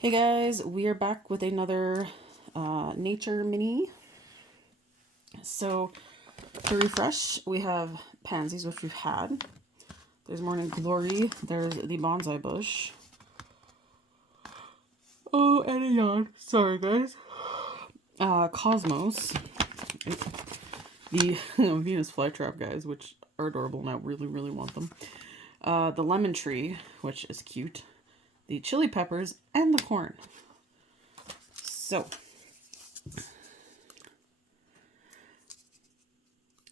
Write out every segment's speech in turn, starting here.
Hey guys, we are back with another nature mini. So, to refresh, we have pansies, which we've had. There's morning glory. There's the bonsai bush. Oh, and a yawn. Sorry, guys. Cosmos. The Venus flytrap guys, which are adorable, and I really, really want them. The lemon tree, which is cute. The chili peppers, and the corn. So,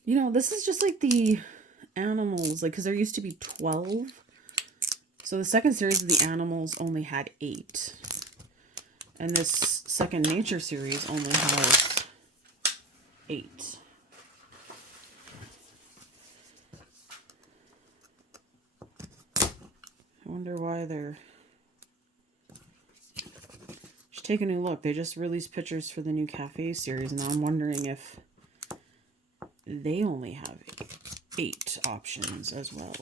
this is just like the animals, like, because there used to be 12. So the second series of the animals only had 8. And this second nature series only has 8. I wonder why they're... Should take a new look. They just released pictures for the new cafe series, and now I'm wondering if they only have 8 options as well.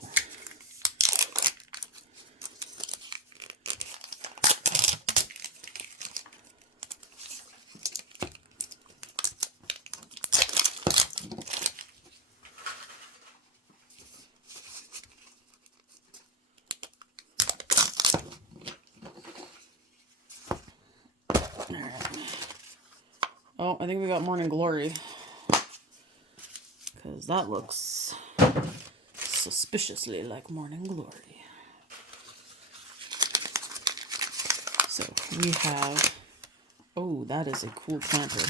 Oh, I think we got morning glory. Because that looks suspiciously like morning glory. So we have... Oh, that is a cool planter.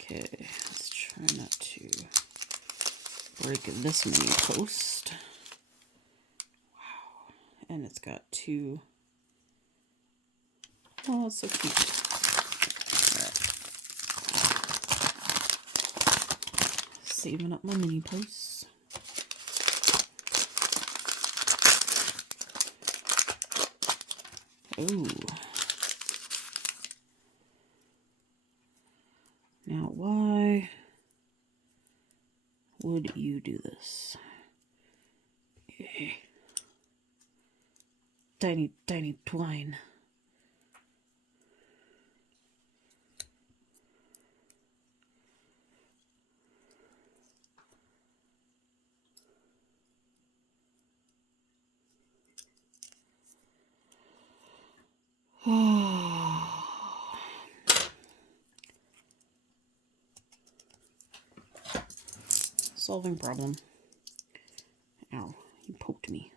Okay, let's try not to break this mini post. Wow. And it's got 2. Oh, it's so cute. Alright. Saving up my mini posts. Oh. Now, why would you do this? Tiny, tiny twine. Solving problem. Ow, he poked me.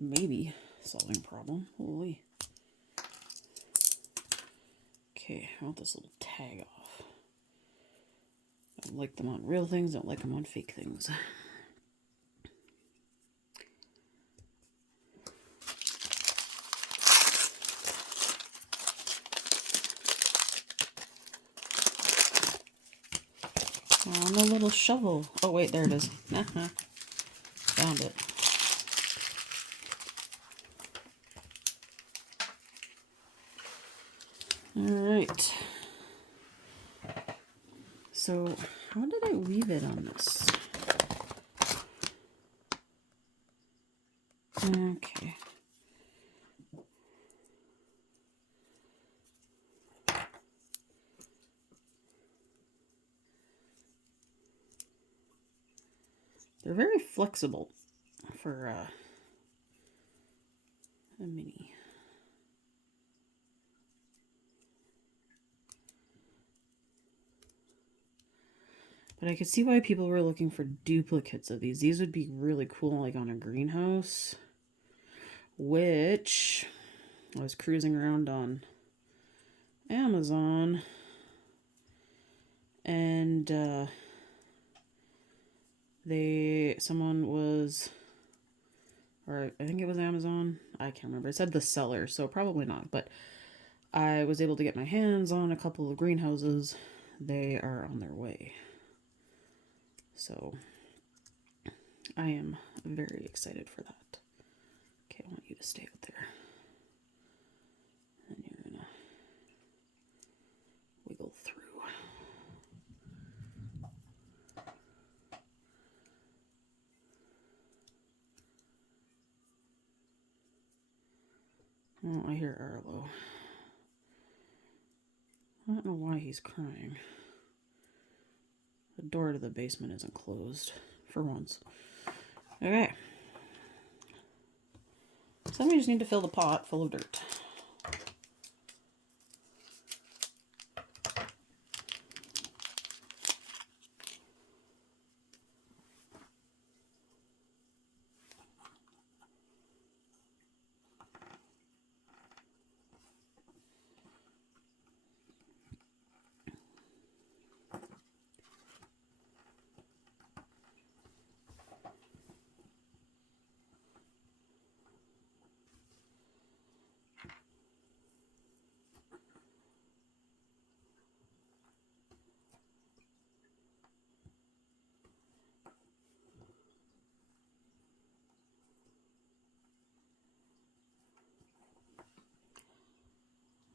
Maybe solving problem. Holy. Okay, I want this little tag off. I don't like them on real things, don't like them on fake things. Oh, no little shovel. Oh, wait, there it is. Found it. Alright. So, how did I leave it on this? Okay. They're very flexible for a mini. But I could see why people were looking for duplicates of these. These would be really cool, like on a greenhouse. Which I was cruising around on Amazon, and someone was, or I think it was Amazon. I can't remember. It said the seller, so probably not. But I was able to get my hands on a couple of greenhouses. They are on their way. So I am very excited for that. Okay, I want you to stay out there. And you're gonna wiggle through. Oh, I hear Arlo. I don't know why he's crying. The door to the basement isn't closed, for once. Okay. So then we just need to fill the pot full of dirt.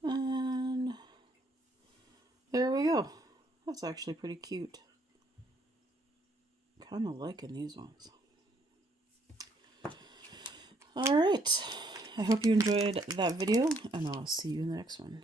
And there we go. That's actually pretty cute. Kind of liking these ones. Alright. I hope you enjoyed that video, and I'll see you in the next one.